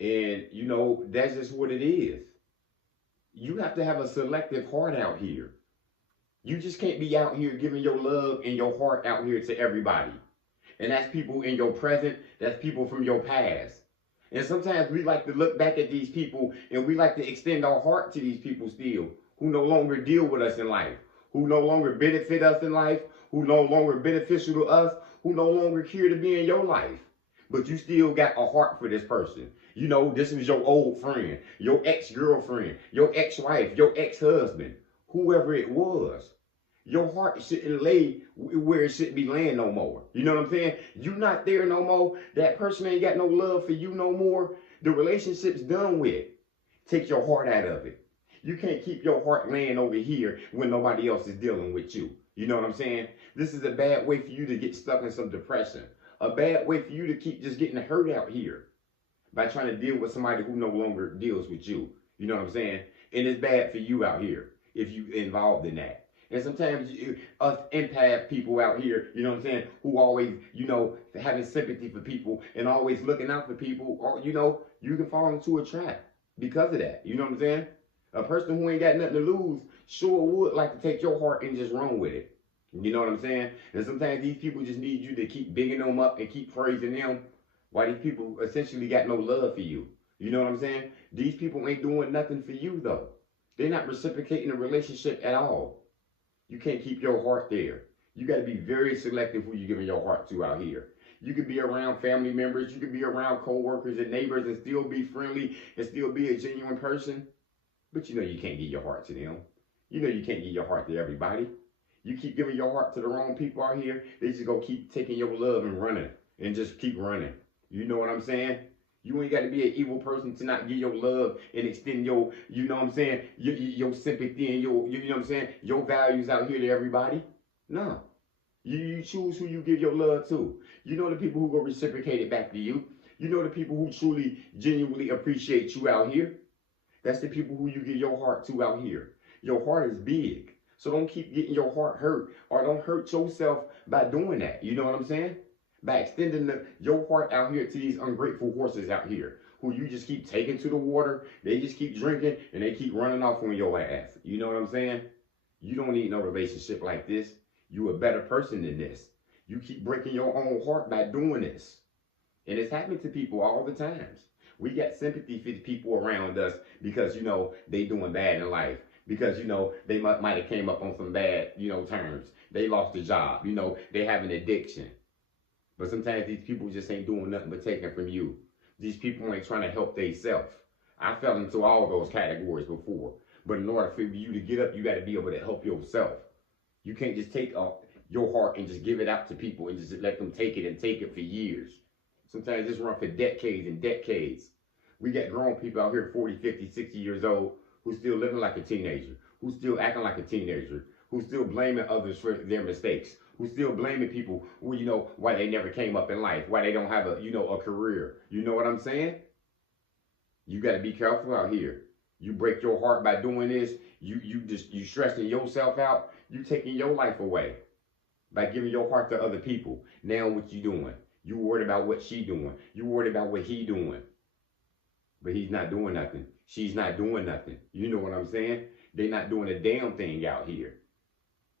And, you know, that's just what it is. You have to have a selective heart out here. You just can't be out here giving your love and your heart out here to everybody. And that's people in your present, that's people from your past. And sometimes we like to look back at these people and we like to extend our heart to these people still who no longer deal with us in life, who no longer benefit us in life, who no longer beneficial to us, who no longer care to be in your life. But you still got a heart for this person. You know, this was your old friend, your ex-girlfriend, your ex-wife, your ex-husband, whoever it was. Your heart shouldn't lay where it shouldn't be laying no more. You know what I'm saying? You not there no more. That person ain't got no love for you no more. The relationship's done with. Take your heart out of it. You can't keep your heart laying over here when nobody else is dealing with you. You know what I'm saying? This is a bad way for you to get stuck in some depression. A bad way for you to keep just getting hurt out here by trying to deal with somebody who no longer deals with you. You know what I'm saying? And it's bad for you out here if you involved in that. And sometimes us empath people out here, you know what I'm saying, who always, you know, having sympathy for people and always looking out for people, or, you know, you can fall into a trap because of that. You know what I'm saying? A person who ain't got nothing to lose sure would like to take your heart and just run with it. You know what I'm saying? And sometimes these people just need you to keep bigging them up and keep praising them while these people essentially got no love for you. You know what I'm saying? These people ain't doing nothing for you though. They're not reciprocating the relationship at all. You can't keep your heart there. You got to be very selective who you're giving your heart to out here. You could be around family members, you could be around co-workers and neighbors and still be friendly and still be a genuine person. But you know you can't give your heart to them. You know you can't give your heart to everybody. You keep giving your heart to the wrong people out here, they just go keep taking your love and running and just keep running. You know what I'm saying? You ain't got to be an evil person to not give your love and extend your, you know what I'm saying, your sympathy and your, you know what I'm saying, your values out here to everybody. No. You choose who you give your love to. You know the people who go reciprocate it back to you. You know the people who truly, genuinely appreciate you out here. That's the people who you give your heart to out here. Your heart is big. So don't keep getting your heart hurt or don't hurt yourself by doing that. You know what I'm saying? By extending your heart out here to these ungrateful horses out here who you just keep taking to the water. They just keep drinking and they keep running off on your ass. You know what I'm saying? You don't need no relationship like this. You a better person than this. You keep breaking your own heart by doing this. And it's happening to people all the times. We got sympathy for the people around us because, you know, they doing bad in life. Because, you know, they might have came up on some bad, you know, terms. They lost a job. You know, they have an addiction. But sometimes these people just ain't doing nothing but taking from you. These people ain't trying to help themselves. I fell into all those categories before. But in order for you to get up, you got to be able to help yourself. You can't just take your heart and just give it out to people and just let them take it and take it for years. Sometimes this run for decades and decades. We got grown people out here 40, 50, 60 years old who still living like a teenager, who still acting like a teenager, who still blaming others for their mistakes, who still blaming people, well, you know, why they never came up in life, why they don't have a, you know, a career. You know what I'm saying? You got to be careful out here. You break your heart by doing this. You stressing yourself out. You taking your life away by giving your heart to other people. Now what you doing? You worried about what she doing. You worried about what he doing. But he's not doing nothing. She's not doing nothing. You know what I'm saying? They not doing a damn thing out here.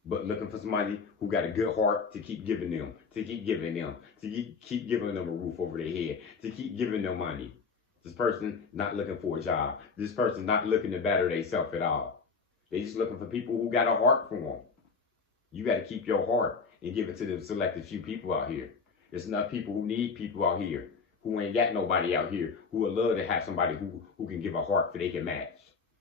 But looking for somebody who got a good heart to keep giving them, to keep giving them, to keep giving them a roof over their head, to keep giving them money. This person not looking for a job. This person not looking to better themselves at all. They just looking for people who got a heart for them. You got to keep your heart and give it to the selected few people out here. There's enough people who need people out here who ain't got nobody out here who would love to have somebody who can give a heart for they can match.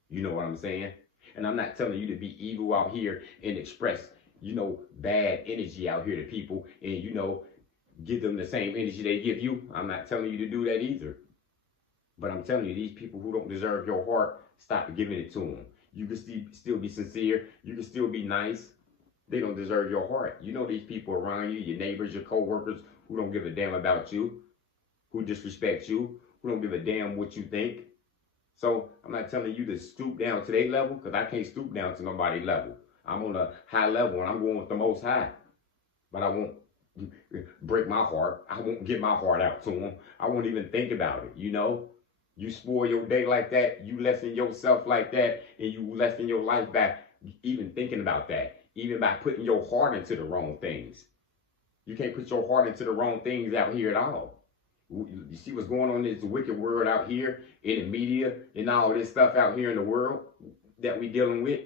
You know what I'm saying? And I'm not telling you to be evil out here and express, you know, bad energy out here to people and, you know, give them the same energy they give you. I'm not telling you to do that either. But I'm telling you, these people who don't deserve your heart, stop giving it to them. You can still be sincere. You can still be nice. They don't deserve your heart. You know these people around you, your neighbors, your co-workers, who don't give a damn about you, who disrespect you, who don't give a damn what you think. So I'm not telling you to stoop down to their level, because I can't stoop down to nobody's level. I'm on a high level and I'm going with the most high. But I won't break my heart. I won't give my heart out to them. I won't even think about it, you know? You spoil your day like that, you lessen yourself like that, and you lessen your life back, even thinking about that, even by putting your heart into the wrong things. You can't put your heart into the wrong things out here at all. You see what's going on in this wicked world out here, in the media, and all this stuff out here in the world that we dealing with?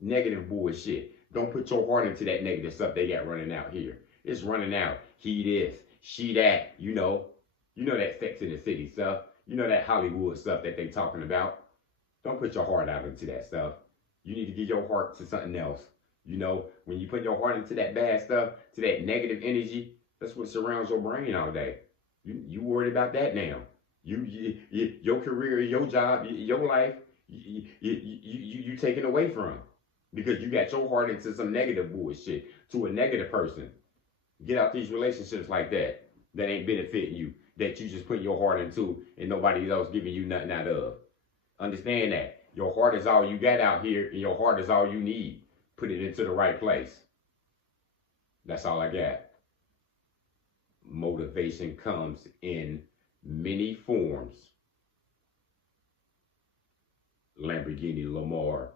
Negative bullshit. Don't put your heart into that negative stuff they got running out here. It's running out. He this, she that, you know. You know that Sex in the City stuff. You know that Hollywood stuff that they talking about. Don't put your heart out into that stuff. You need to give your heart to something else. You know, when you put your heart into that bad stuff, to that negative energy, that's what surrounds your brain all day. You worried about that now. Your career, your job, your life, you taken away from because you got your heart into some negative bullshit to a negative person. Get out these relationships like that ain't benefiting you, that you just putting your heart into and nobody else giving you nothing out of. Understand that. Your heart is all you got out here, and your heart is all you need. Put it into the right place. That's all I got. Motivation comes in many forms. Lamborghini Lamar.